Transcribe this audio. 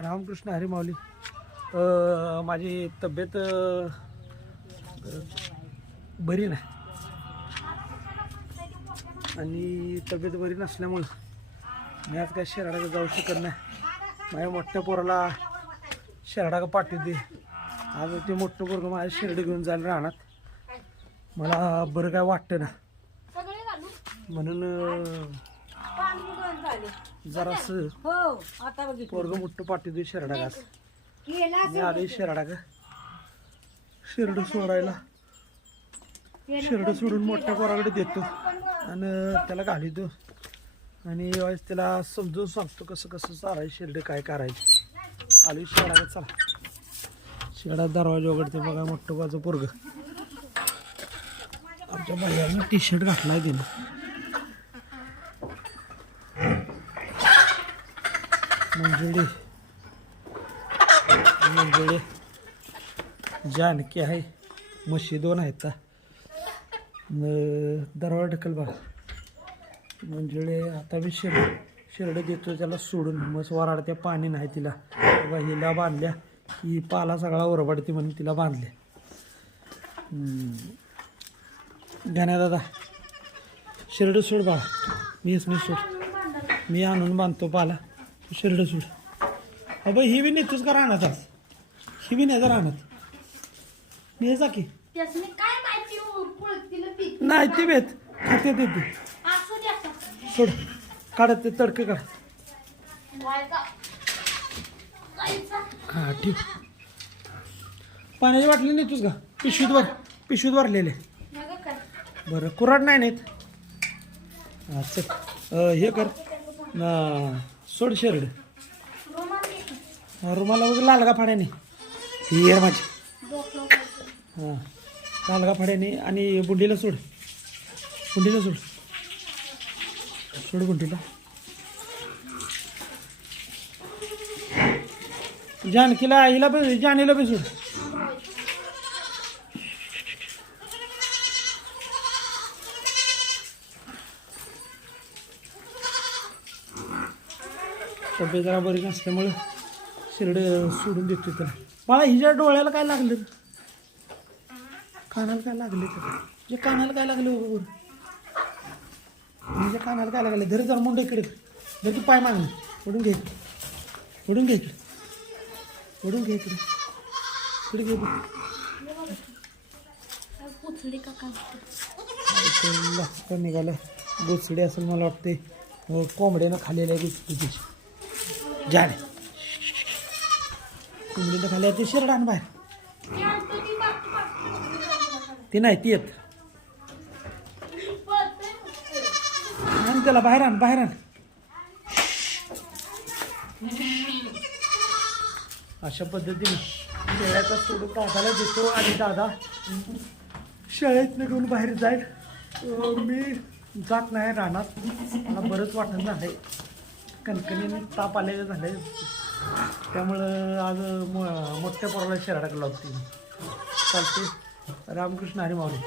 रामकृष्ण हरिमावली माझी तब्येत बरी नाही. आणि तब्येत बरी नसल्यामुळं मी आज काय शेराडाकडे जाऊ शकत नाही. माझ्या मोठ्या पोराला शेराडाकडे पाठवते. आज ते मोठं पोरगं माझ्या शिर्डी घेऊन जायला राहणार. मला बरं काय वाटतं ना. म्हणून जरासं हो आता बघितलं. पोरगं मोठं पाठवते शेराडाला आज केला मी आलोय शिराडा का शिरड सोडायला. शिरड सोडून मोठ्या पोराकडे देतो. आणि त्याला घालितो आणि त्याला समजून सांगतो कसं कसं चालायचं शिरडे काय करायचे. आलोय शिराडा का चला. शिराडा दरवाजा उघडते बघा मोठं बाजू पोरग. आमच्या भैयाने टी शर्ट घातलाय तिने. मंजुळी. मंजुळी. जानकी आहे. म्हशी दोन आहेत. न- दरवाजा ढकल बघा. मंजुळे आता मी शिर शिरडे देतो त्याला सोडून. मस्त वराडत्या पाणी नाही तिला. बघा हिला बांधल्या. ही पाला सगळा ओरबाडते म्हणून तिला बांधल्या. गाण्या दादा. शिरडं सोड बाळा. मीच मी सोड. मी आणून बांधतो पाला. तू शिरडं सोड अबा ही बी नेतोच का राहणार आज? ही बी नाही जा राहणार ने जा की? त्यासनी काय माहिती हो, पळतीला पीक. नाही ती बेत खाते ते ती असू द्या का. सोड. काढत ते तडके काढ. हां ठीक. पाण्याची बाटली नेतोस का? पिशवीत वर पिशवीत भरलेले. बरं कुराड नाही नेत. हां चल. अं, हे कर. ना सोड शेरड रुमाल घे. रुमाला वगैरे लाल का फाड्याने. ही आहे माझी. हां लाल का फाड्याने आणि बुंडीला सोड. बुंडीला सोड. सोड बुंडीला. जानकीला हिला पण जाणीला पण सोड. तब्येत जरा बरी नसल्यामुळं शिरडे सोडून देतो त्याला. मला हिच्या डोळ्याला काय लागलं? कानाला काय लागले तर कानाला काय लागले बरोबर? म्हणजे कानाला काय लागले? धर जर मुंडे इकडे. धर की पाय मागणे ओढून घे. ओढून घे इकडे. ओढून घे इकडे. इकडे घे निघालं. गोचडी असेल मला वाटते हो, कोंबड्यानं खाल्लेलं आहे गोचडी झाडे खाली येते ते आण बाहेर. ते ती नाही ती येत. आण त्याला बाहेर आण बाहेर आण. अशा पद्धतीने शेळ्याचा सोडून दादाला देतो आणि दादा शाळेत घेऊन बाहेर जाईल. मी जात नाही रानात. मला बरंच वाटत नाही कणकणीने ताप आलेलं झाले. त्यामुळं आज मो- मोठ्या पोराला शहराकडे लावते चालते रामकृष्ण हरी माऊली.